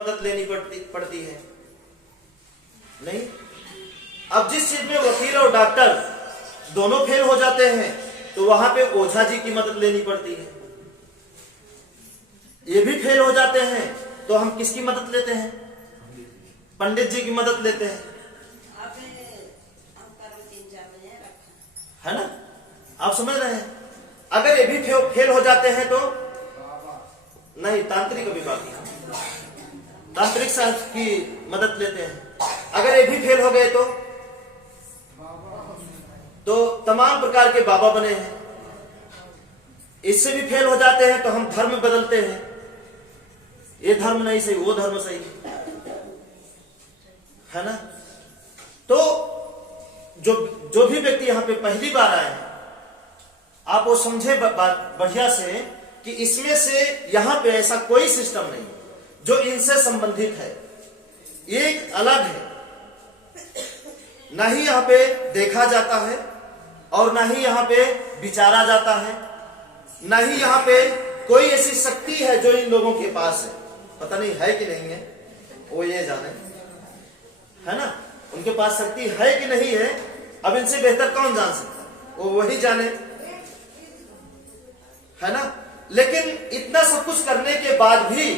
मदद लेनी पड़ती है नहीं। अब जिस चीज में वकील और डॉक्टर दोनों फेल हो जाते हैं तो वहां पे ओझा जी की मदद लेनी पड़ती है। ये भी फेल हो जाते हैं तो हम किसकी मदद लेते हैं? पंडित जी की मदद लेते हैं, है ना? आप समझ रहे हैं? अगर ये भी फेल हो जाते हैं तो नहीं, तांत्रिक अभी बाकी है, तांत्रिक शास्त्र की मदद लेते हैं। अगर ये भी फेल हो गए तो तमाम प्रकार के बाबा बने हैं। इससे भी फेल हो जाते हैं तो हम धर्म बदलते हैं, ये धर्म नहीं सही, वो धर्म सही, है ना? तो जो भी व्यक्ति यहां पे पहली बार आए हैं, आप वो समझे बढ़िया से कि इसमें से यहां पे ऐसा कोई सिस्टम नहीं जो इनसे संबंधित है, ये एक अलग है। ना ही यहां पे देखा जाता है और ना ही यहां पे विचारा जाता है, ना ही यहां पे कोई ऐसी शक्ति है जो इन लोगों के पास है। पता नहीं है कि नहीं है, वो ये जाने, है ना? उनके पास शक्ति है कि नहीं है, अब इनसे बेहतर कौन जान सकता है, वो वही जाने, है ना? लेकिन इतना सब कुछ करने के बाद भी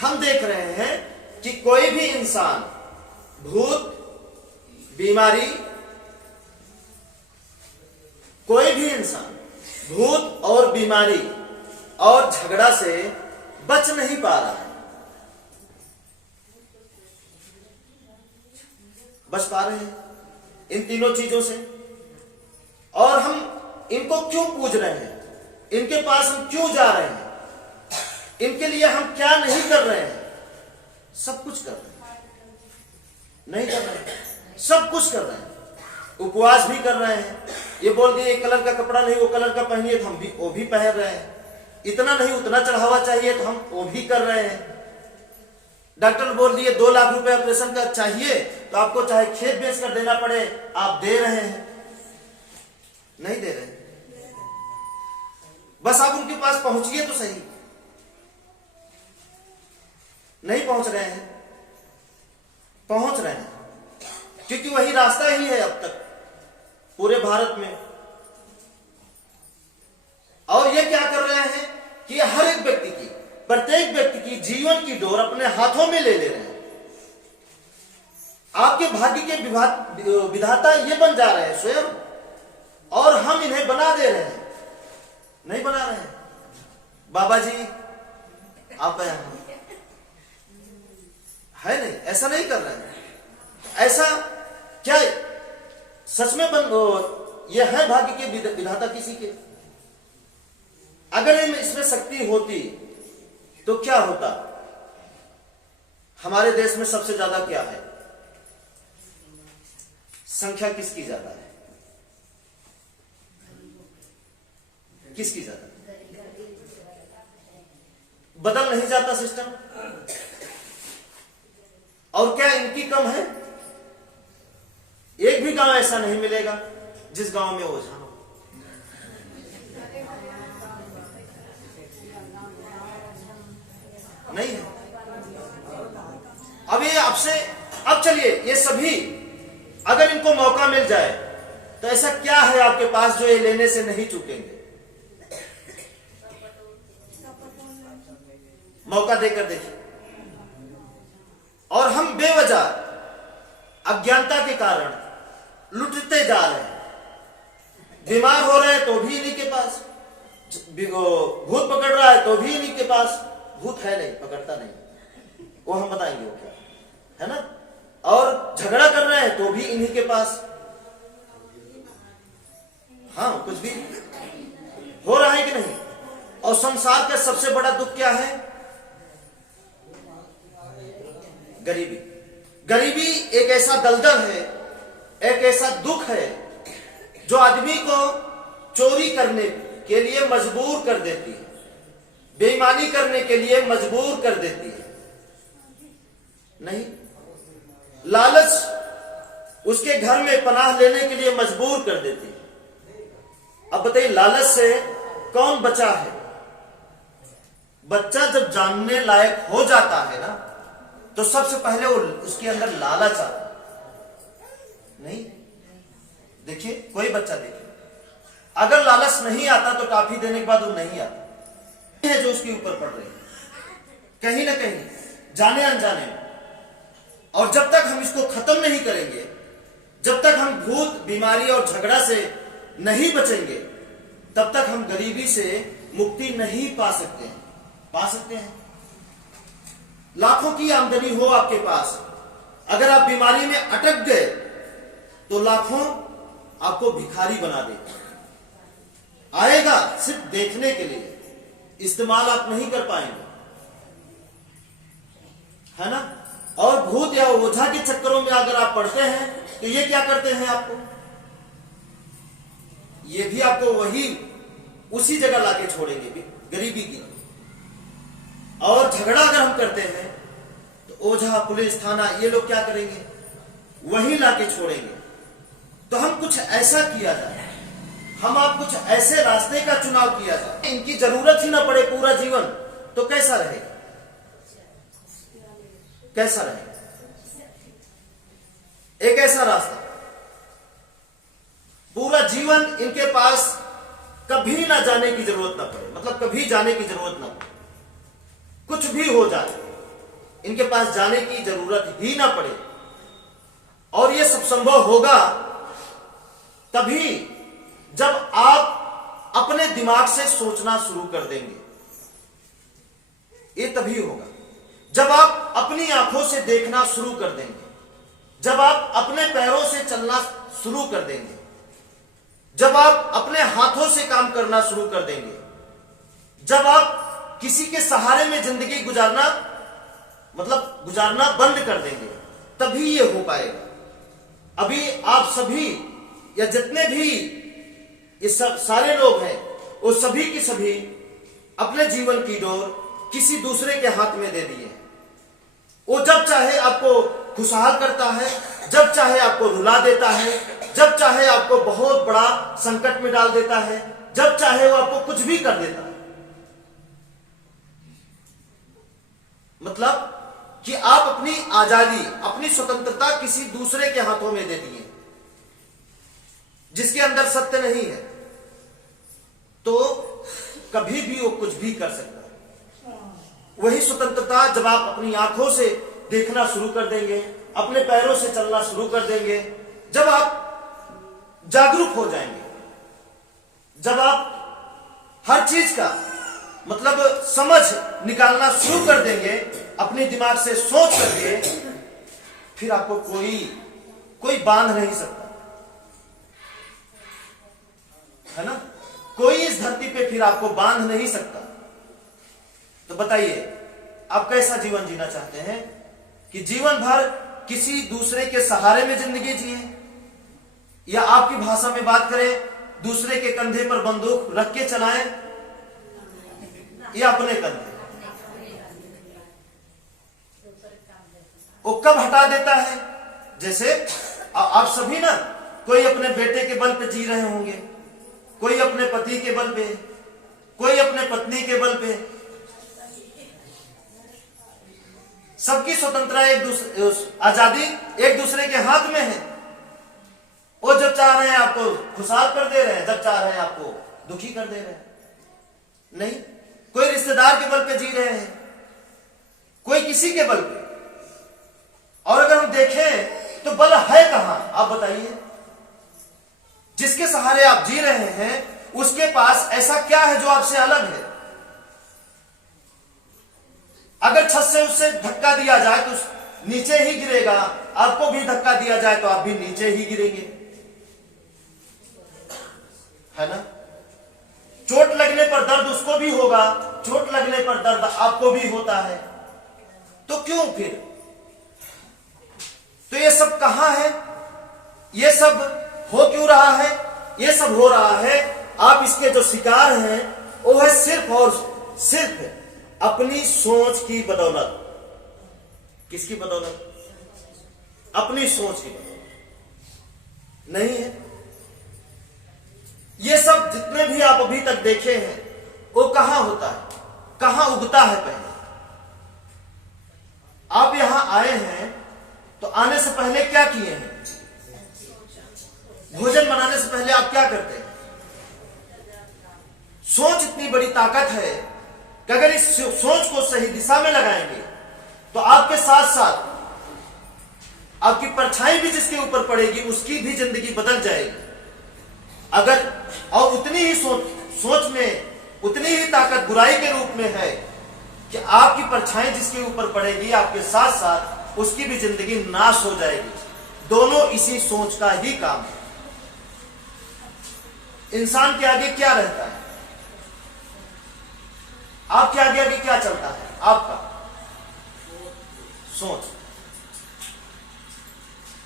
हम देख रहे हैं कि कोई भी इंसान भूत, बीमारी, कोई भी इंसान भूत और बीमारी और झगड़ा से बच नहीं पा रहा है। बच पा रहे हैं इन तीनों चीजों से? और हम इनको क्यों पूज रहे हैं? इनके पास हम क्यों जा रहे हैं? इनके लिए हम क्या नहीं कर रहे हैं? सब कुछ कर रहे हैं, नहीं कर रहे हैं, सब कुछ कर रहे हैं। उपवास भी कर रहे हैं, ये बोल दिए एक कलर का कपड़ा नहीं वो कलर का पहनिए तो हम भी वो भी पहन रहे हैं। इतना नहीं उतना चढ़ावा चाहिए तो हम वो भी कर रहे हैं। डॉक्टर बोल दिए 2 लाख रुपए ऑपरेशन का चाहिए तो आपको चाहे खेत बेच कर देना पड़े, आप दे रहे हैं? नहीं दे रहे, बस आप उनके पास पहुंचिए तो सही। नहीं पहुंच रहे हैं, पहुंच रहे हैं क्योंकि वही रास्ता ही है अब तक पूरे भारत में। और ये क्या कर रहे हैं कि हर एक व्यक्ति की, प्रत्येक व्यक्ति की जीवन की डोर अपने हाथों में ले रहे हैं। आपके भाग्य के विधाता ये बन जा रहे हैं स्वयं, और हम इन्हें बना दे रहे हैं। नहीं बना रहे हैं। बाबा जी आप है नहीं, ऐसा नहीं कर रहे हैं। ऐसा क्या सच में ये है भाग्य के विधाता किसी के? अगर इसमें शक्ति होती तो क्या होता? हमारे देश में सबसे ज्यादा क्या है? संख्या किसकी ज्यादा है? किसकी ज्यादा? बदल नहीं जाता सिस्टम? और क्या इनकी कम है? एक भी गांव ऐसा नहीं मिलेगा जिस गांव में ओझा हो। नहीं है। अब ये आपसे, अब चलिए ये सभी अगर इनको मौका मिल जाए तो ऐसा क्या है आपके पास जो ये लेने से नहीं चूकेंगे? मौका देकर देखिए। और हम बेवजह अज्ञानता के कारण लुटते जा रहे हैं। बीमार हो रहे हैं तो भी इन्हीं के पास, भूत पकड़ रहा है तो भी इन्हीं के पास। भूत है नहीं, पकड़ता नहीं, वो हम बताएंगे वो क्या है ना? और झगड़ा कर रहे हैं तो भी इन्हीं के पास। हाँ, कुछ भी हो रहा है कि नहीं? और संसार का सबसे बड़ा दुख क्या है? गरीबी। गरीबी एक ऐसा दलदल है, एक ऐसा दुख है जो आदमी को चोरी करने के लिए मजबूर कर देती है, बेईमानी करने के लिए मजबूर कर देती है। नहीं, लालच उसके घर में पनाह लेने के लिए मजबूर कर देती है। अब बताइए, लालच से कौन बचा है? बच्चा जब जानने लायक हो जाता है ना, तो सबसे पहले वो उसके अंदर लालच आता नहीं। देखिए कोई बच्चा देखिए, अगर लालच नहीं आता तो टॉफी देने के बाद वो नहीं आता है, जो उसके ऊपर पड़ रही है कहीं ना कहीं जाने अनजाने में। और जब तक हम इसको खत्म नहीं करेंगे, जब तक हम भूत, बीमारी और झगड़ा से नहीं बचेंगे, तब तक हम गरीबी से मुक्ति नहीं पा सकते हैं। पा सकते हैं? लाखों की आमदनी हो आपके पास, अगर आप बीमारी में अटक गए तो लाखों आपको भिखारी बना देगा। आएगा सिर्फ देखने के लिए, इस्तेमाल आप नहीं कर पाएंगे, है ना। और भूत या ओझा के चक्करों में अगर आप पड़ते हैं तो ये क्या करते हैं आपको, ये भी आपको वही उसी जगह लाके छोड़ेंगे, गरीबी की। और झगड़ा अगर हम करते हैं तो ओझा, पुलिस, थाना, ये लोग क्या करेंगे, वही लाके छोड़ेंगे। तो हम कुछ ऐसा किया जाए, हम आप कुछ ऐसे रास्ते का चुनाव किया जाए, इनकी जरूरत ही ना पड़े पूरा जीवन, तो कैसा रहेगा, कैसा रहेगा। एक ऐसा रास्ता, पूरा जीवन इनके पास कभी ना जाने की जरूरत ना पड़े, मतलब कभी जाने की जरूरत ना पड़े, कुछ भी हो जाए इनके पास जाने की जरूरत ही ना पड़े। और ये सब संभव होगा तभी जब आप अपने दिमाग से सोचना शुरू कर देंगे। ये तभी होगा जब आप अपनी आंखों से देखना शुरू कर देंगे, जब आप अपने पैरों से चलना शुरू कर देंगे, जब आप अपने हाथों से काम करना शुरू कर देंगे, जब आप किसी के सहारे में जिंदगी गुजारना बंद कर देंगे, तभी ये हो पाएगा। अभी आप सभी या जितने भी ये सारे लोग हैं, वो सभी की सभी अपने जीवन की डोर किसी दूसरे के हाथ में दे दिए। वो जब चाहे आपको खुशहाल करता है, जब चाहे आपको रुला देता है, जब चाहे आपको बहुत बड़ा संकट में डाल देता है, जब चाहे वो आपको कुछ भी कर देता है। मतलब कि आप अपनी आजादी, अपनी स्वतंत्रता किसी दूसरे के हाथों में दे दिए, जिसके अंदर सत्य नहीं है, तो कभी भी वो कुछ भी कर सकता है। वही स्वतंत्रता जब आप अपनी आंखों से देखना शुरू कर देंगे, अपने पैरों से चलना शुरू कर देंगे, जब आप जागरूक हो जाएंगे, जब आप हर चीज का मतलब समझ निकालना शुरू कर देंगे अपने दिमाग से सोच करके, फिर आपको कोई बांध नहीं सकता, है ना। कोई इस धरती पे फिर आपको बांध नहीं सकता। तो बताइए आप कैसा जीवन जीना चाहते हैं, कि जीवन भर किसी दूसरे के सहारे में जिंदगी जिए, या आपकी भाषा में बात करें दूसरे के कंधे पर बंदूक रख के चलाएं, या अपने कंधे। वो कब हटा देता है, जैसे आप सभी ना, कोई अपने बेटे के बल पे जी रहे होंगे, कोई अपने पति के बल पे, कोई अपने पत्नी के बल पे। सबकी स्वतंत्रता, आजादी एक दूसरे के हाथ में है। वो जब चाह रहे हैं आपको खुशहाल कर दे रहे हैं, जब चाह रहे हैं आपको दुखी कर दे रहे हैं। नहीं, कोई रिश्तेदार के बल पे जी रहे हैं, कोई किसी के बल पे। और अगर हम देखें तो बल है कहां, आप बताइए। जिसके सहारे आप जी रहे हैं उसके पास ऐसा क्या है जो आपसे अलग है। अगर छत से उससे धक्का दिया जाए तो नीचे ही गिरेगा, आपको भी धक्का दिया जाए तो आप भी नीचे ही गिरेंगे, है ना। चोट लगने पर दर्द उसको भी होगा, चोट लगने पर दर्द आपको भी होता है। तो क्यों फिर, तो ये सब कहां है, ये सब हो क्यों रहा है। ये सब हो रहा है, आप इसके जो शिकार हैं वो है सिर्फ और सिर्फ अपनी सोच की बदौलत। किसकी बदौलत, अपनी सोच की बदौलत। नहीं है, ये सब जितने भी आप अभी तक देखे हैं वो कहां होता है, कहां उगता है। पहले आप यहां आए हैं तो आने से पहले क्या किए हैं? भोजन बनाने से पहले आप क्या करते हैं? सोच इतनी बड़ी ताकत है कि अगर इस सोच को सही दिशा में लगाएंगे तो आपके साथ साथ आपकी परछाई भी जिसके ऊपर पड़ेगी उसकी भी जिंदगी बदल जाएगी। अगर और उतनी ही सोच में उतनी ही ताकत बुराई के रूप में है कि आपकी परछाई जिसके ऊपर पड़ेगी आपके साथ साथ उसकी भी जिंदगी नाश हो जाएगी। दोनों इसी सोच का ही काम है। इंसान के आगे क्या रहता है? आपके आगे आगे क्या चलता है? आपका सोच।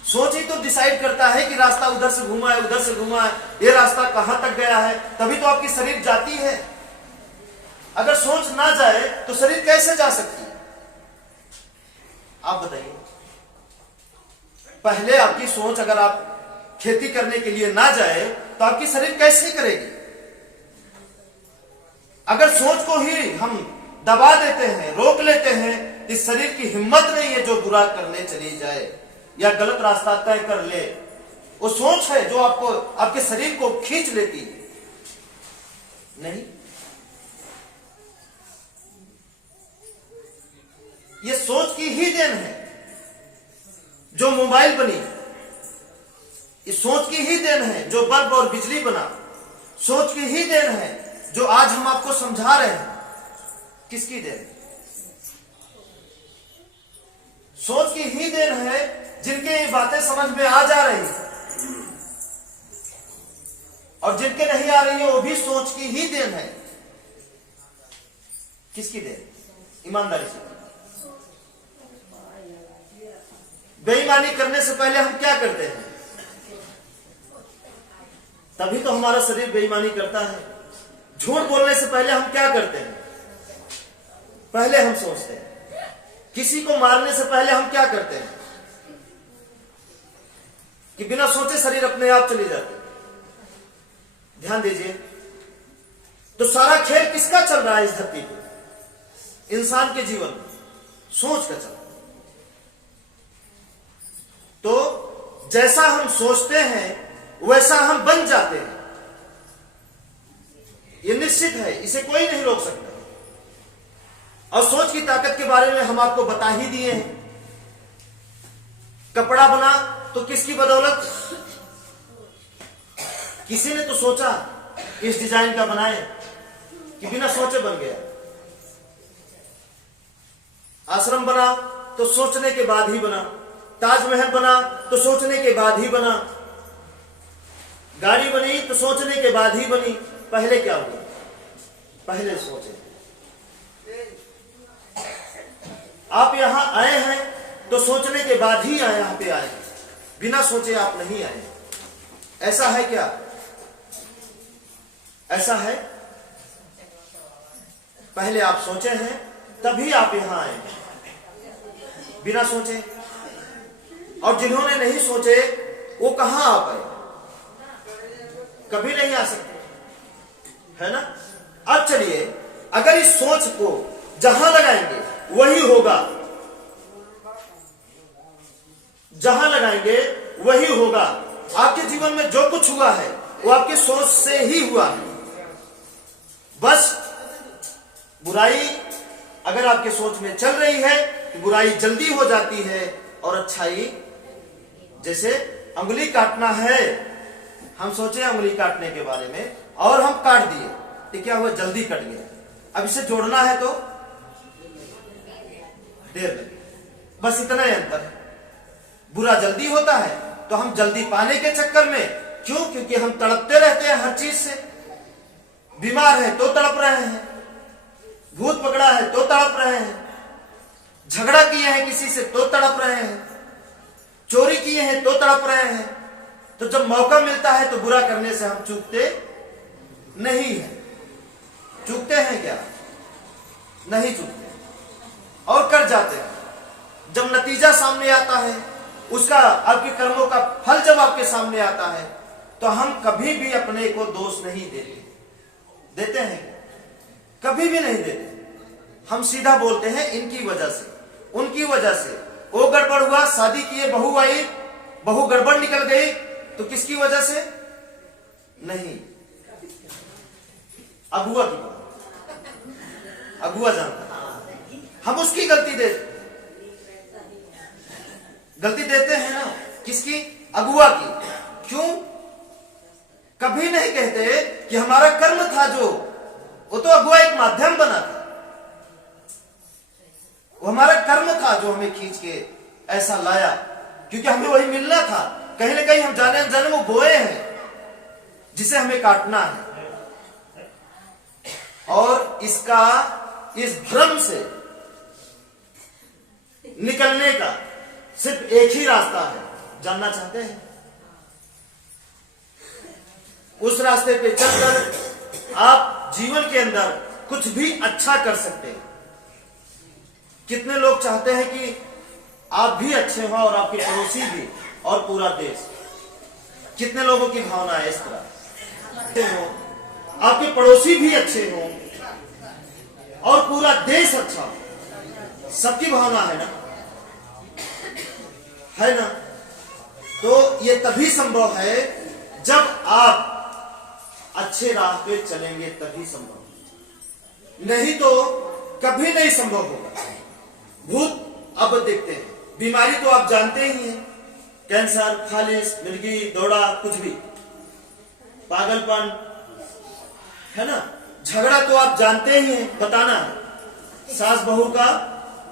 सोच ही तो डिसाइड करता है कि रास्ता उधर से घुमा है, उधर से घुमा है, ये रास्ता कहां तक गया है, तभी तो आपकी शरीर जाती है। अगर सोच ना जाए तो शरीर कैसे जा सकती है? आप बताइए। पहले आपकी सोच अगर आप खेती करने के लिए ना जाए तो आपकी शरीर कैसे करेगी? अगर सोच को ही हम दबा देते हैं, रोक लेते हैं, इस शरीर की हिम्मत नहीं है जो बुरा करने चली जाए या गलत रास्ता तय कर ले। वो सोच है जो आपको आपके शरीर को खींच लेती है। नहीं, ये सोच की ही देन है जो मोबाइल बनी, ये सोच की ही देन है जो बल्ब और बिजली बना, सोच की ही देन है जो आज हम आपको समझा रहे हैं। किसकी देन? सोच की ही देन है जिनके ये बातें समझ में आ जा रही है, और जिनके नहीं आ रही है वो भी सोच की ही देन है। किसकी देन? ईमानदारी से। बेईमानी करने से पहले हम क्या करते हैं? तभी तो हमारा शरीर बेईमानी करता है। झूठ बोलने से पहले हम क्या करते हैं? पहले हम सोचते हैं। किसी को मारने से पहले हम क्या करते हैं? कि बिना सोचे शरीर अपने आप चली जाती। ध्यान दीजिए, तो सारा खेल किसका चल रहा है इस धरती पर? इंसान के जीवन में सोच का चल रहा है। तो जैसा हम सोचते हैं वैसा हम बन जाते हैं। ये निश्चित है, इसे कोई नहीं रोक सकता। और सोच की ताकत के बारे में हम आपको बता ही दिए हैं। कपड़ा बना तो किसकी बदौलत? किसी ने तो सोचा इस डिजाइन का बनाए, कि बिना सोचे बन गया। आश्रम बना तो सोचने के बाद ही बना। ताजमहल बना तो सोचने के बाद ही बना। गाड़ी बनी तो सोचने के बाद ही बनी। पहले क्या हुआ? पहले सोचे। आप यहां आए हैं तो सोचने के बाद ही यहां पे आए, बिना सोचे आप नहीं आए। ऐसा है क्या? ऐसा है? पहले आप सोचे हैं तभी आप यहां आए, बिना सोचे। और जिन्होंने नहीं सोचे वो कहां आ पाए? कभी नहीं आ सकते, है ना? अब चलिए, अगर इस सोच को जहां लगाएंगे वही होगा, जहां लगाएंगे वही होगा। आपके जीवन में जो कुछ हुआ है वो आपकी सोच से ही हुआ है। बस बुराई अगर आपके सोच में चल रही है तो बुराई जल्दी हो जाती है, और अच्छाई, जैसे अंगुली काटना है, हम सोचे अंगुली काटने के बारे में और हम काट दिए तो क्या हुआ? जल्दी कट गया। अब इसे जोड़ना है तो देर लगी। बस इतना ही अंतर है। बुरा जल्दी होता है तो हम जल्दी पाने के चक्कर में, क्यों? क्योंकि हम तड़पते रहते हैं हर चीज से। बीमार है तो तड़प रहे हैं, भूत पकड़ा है तो तड़प रहे हैं, झगड़ा किए हैं किसी से तो तड़प रहे हैं, चोरी किए हैं तो तड़प रहे हैं। तो जब मौका मिलता है तो बुरा करने से हम चूकते नहीं है। चूकते हैं क्या? नहीं चूकते, और कर जाते हैं। जब नतीजा सामने आता है, उसका, आपके कर्मों का फल जब आपके सामने आता है, तो हम कभी भी अपने को दोष नहीं देते। देते हैं? कभी भी नहीं देते। हम सीधा बोलते हैं इनकी वजह से, उनकी वजह से वो गड़बड़ हुआ, शादी किए, बहू आई, बहू गड़बड़ निकल गई, तो किसकी वजह से? नहीं, अगुआ की वजह। अगुआ जानता, हम उसकी गलती देते हैं ना, किसकी? अगुआ की। क्यों? कभी नहीं कहते कि हमारा कर्म था जो, वो तो अगुआ एक माध्यम बना था, वो हमारा कर्म था जो हमें खींच के ऐसा लाया, क्योंकि हमें वही मिलना था। कहीं ना कहीं हम जाने अनजाने वो बोए हैं जिसे हमें काटना है। और इस भ्रम से निकलने का सिर्फ एक ही रास्ता है। जानना चाहते हैं? उस रास्ते पे चलकर आप जीवन के अंदर कुछ भी अच्छा कर सकते हैं। कितने लोग चाहते हैं कि आप भी अच्छे हो और आपके पड़ोसी भी और पूरा देश? कितने लोगों की भावना है इस तरह हो, आपके पड़ोसी भी अच्छे हो और पूरा देश अच्छा हो? सबकी भावना है ना, है ना? तो ये तभी संभव है जब आप अच्छे राह पे चलेंगे, तभी संभव, नहीं तो कभी नहीं संभव होगा। भूत अब देखते हैं, बीमारी तो आप जानते ही हैं, कैंसर, फालिस, मिर्गी, दौड़ा, कुछ भी, पागलपन, है ना? झगड़ा तो आप जानते ही हैं, बताना है, सास बहू का,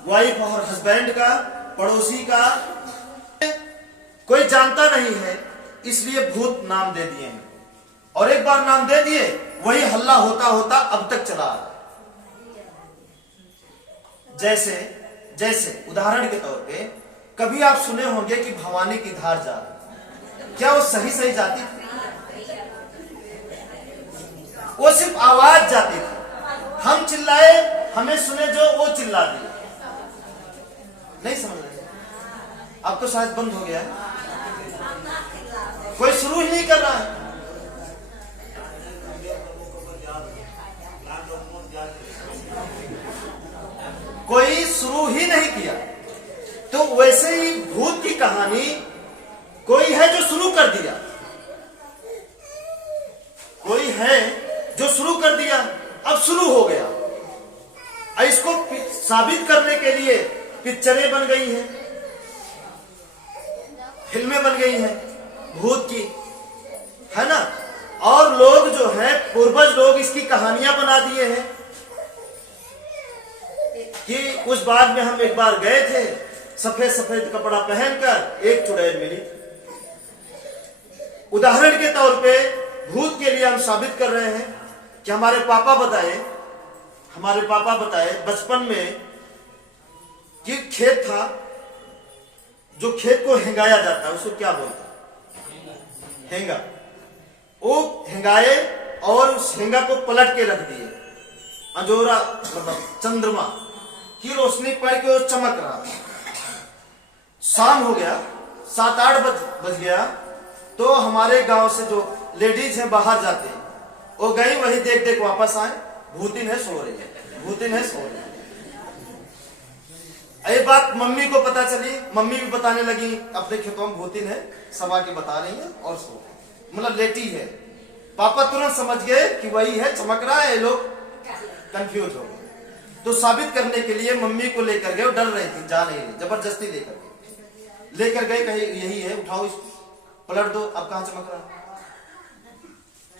वाइफ और हस्बैंड का, पड़ोसी का, कोई जानता नहीं है, इसलिए भूत नाम दे दिए हैं। और एक बार नाम दे दिए, वही हल्ला होता होता अब तक चला आ रहा है। जैसे उदाहरण के तौर पे कभी आप सुने होंगे कि भवानी की धार जा रही, क्या वो सही जाती थी? वो सिर्फ आवाज जाती थी, हम चिल्लाए, हमें सुने जो, वो चिल्ला दिए। नहीं समझ रहे? अब तो शायद बंद हो गया है, कोई शुरू ही नहीं कर रहा है। कोई शुरू ही नहीं किया। तो वैसे ही भूत की कहानी कोई है जो शुरू कर दिया, कोई है जो शुरू कर दिया, अब शुरू हो गया। इसको साबित करने के लिए पिक्चरें बन गई हैं, फिल्में बन गई हैं भूत की, है ना? और लोग जो है, पूर्वज लोग इसकी कहानियां बना दिए हैं कि उस बाग में हम एक बार गए थे, सफेद सफेद कपड़ा पहनकर एक चुड़ैल मिली। उदाहरण के तौर पे भूत के लिए हम साबित कर रहे हैं कि हमारे पापा बताए बचपन में कि खेत था, जो खेत को हेंगाया जाता है, उसको क्या बोलते हैं? हेंगा। वो हेंगाए और उस हेंगा को पलट के रख दिए, अंजोरा मतलब चंद्रमा की रोशनी पड़ के वो चमक रहा था। शाम हो गया, 7-8 बज गया, तो हमारे गांव से जो लेडीज हैं बाहर जाते हैं, वो गई, वही देख वापस आए, भूतिन है सो रही है, भूतिन है सो रही है। ये बात मम्मी को पता चली, मम्मी भी बताने लगी अपने खेतों में भूतिन है, सब आके बता रही है और सो, मतलब लेटी है। पापा तुरंत समझ गए कि वही है, चमक रहा है। लोग कंफ्यूज हो गए, तो साबित करने के लिए मम्मी को लेकर गए, वो डर रही थी, जा नहीं रही, जबरदस्ती लेकर गए, कहीं यही है, उठाओ इसको, पलट दो, अब कहां चमक रहा है?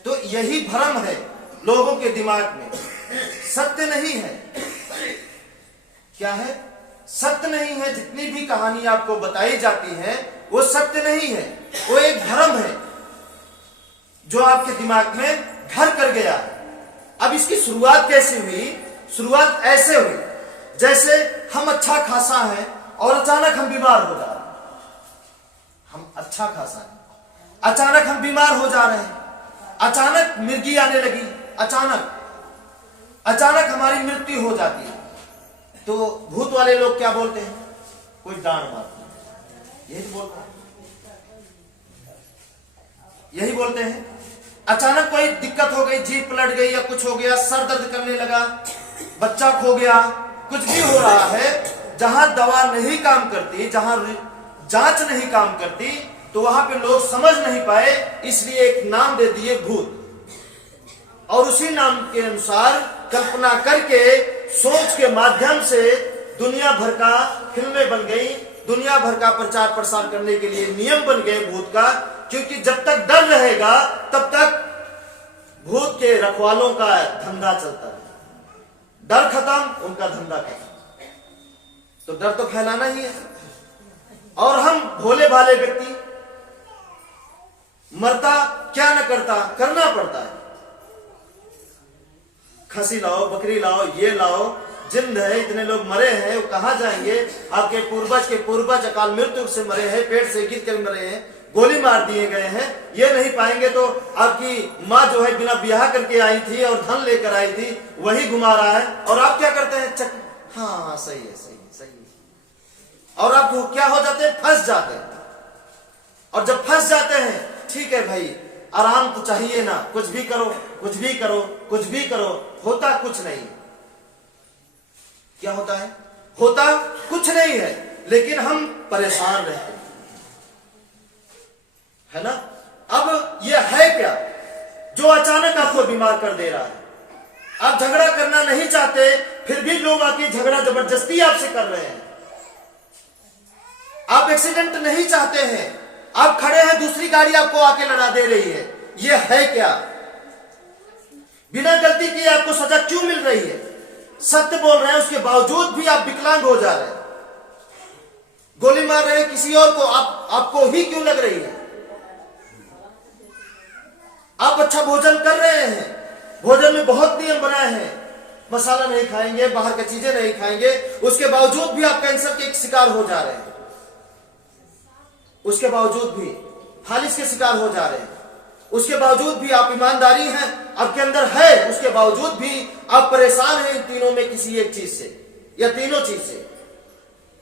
तो यही भ्रम है लोगों के दिमाग में, सत्य नहीं है। क्या है? सत्य नहीं है। जितनी भी कहानी आपको बताई जाती है वो सत्य नहीं है, वो एक भ्रम है जो आपके दिमाग में घर कर गया है। अब इसकी शुरुआत कैसे हुई? शुरुआत ऐसे हुई जैसे हम अच्छा खासा है और अचानक हम बीमार हो जा रहे हैं। हम अच्छा खासा है, अचानक हम बीमार हो जा रहे हैं, अचानक मिर्गी आने लगी, अचानक हमारी मृत्यु हो जाती है। तो भूत वाले लोग क्या बोलते हैं? कोई डांट मारता है, यही बोलते हैं। अचानक कोई दिक्कत हो गई, जीभ पलट गई या कुछ हो गया, सर दर्द करने लगा, बच्चा खो गया, कुछ भी हो रहा है, जहां दवा नहीं काम करती, जहां जांच नहीं काम करती, तो वहां पे लोग समझ नहीं पाए, इसलिए एक नाम दे दिए भूत। और उसी नाम के अनुसार कल्पना करके, सोच के माध्यम से दुनिया भर का फिल्में बन गई, दुनिया भर का प्रचार प्रसार करने के लिए नियम बन गए भूत का। क्योंकि जब तक डर रहेगा तब तक भूत के रखवालों का धंधा चलता है। डर खत्म, उनका धंधा खत्म। तो डर तो फैलाना ही है। और हम भोले भाले व्यक्ति, मरता क्या न करता, करना पड़ता है। खसी लाओ, बकरी लाओ, ये लाओ, जिंद है, इतने लोग मरे हैं, वो कहां जाएंगे? आपके पूर्वज अकाल मृत्यु से मरे हैं, पेट से गिर कर मरे हैं, गोली मार दिए गए हैं, ये नहीं पाएंगे। तो आपकी माँ जो है बिना ब्याह करके आई थी और धन लेकर आई थी, वही घुमा रहा है। और आप क्या करते हैं? हाँ सही है, सही है, सही है। और आप क्या हो जाते हैं? फंस जाते हैं। और जब फंस जाते हैं, ठीक है भाई, आराम तो चाहिए ना, कुछ भी करो, कुछ भी करो, कुछ भी करो, होता कुछ नहीं। क्या होता है? होता कुछ नहीं है, लेकिन हम परेशान रहते हैं, है ना? अब यह है क्या जो अचानक आपको बीमार कर दे रहा है? आप झगड़ा करना नहीं चाहते, फिर भी लोग आके झगड़ा जबरदस्ती आपसे कर रहे हैं। आप एक्सीडेंट नहीं चाहते हैं, आप खड़े हैं, दूसरी गाड़ी आपको आके लड़ा दे रही है। यह है क्या? बिना गलती किए आपको सजा क्यों मिल रही है? सत्य बोल रहे हैं, उसके बावजूद भी आप विकलांग हो जा रहे हैं। गोली मार रहे हैं किसी और को, आपको ही क्यों लग रही है? आप अच्छा भोजन कर रहे हैं, भोजन में बहुत नियम बनाए हैं, मसाला नहीं खाएंगे, बाहर की चीजें नहीं खाएंगे, उसके बावजूद भी आप कैंसर के शिकार हो जा रहे हैं। उसके बावजूद भी फालिस के शिकार हो जा रहे हैं। उसके बावजूद भी आप ईमानदारी हैं आपके अंदर है, उसके बावजूद भी आप परेशान हैं इन तीनों में किसी एक चीज से या तीनों चीज से।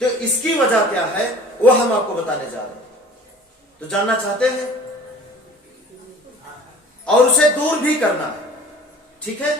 तो इसकी वजह क्या है वो हम आपको बताने जा रहे हैं। तो जानना चाहते हैं और उसे दूर भी करना है, ठीक है?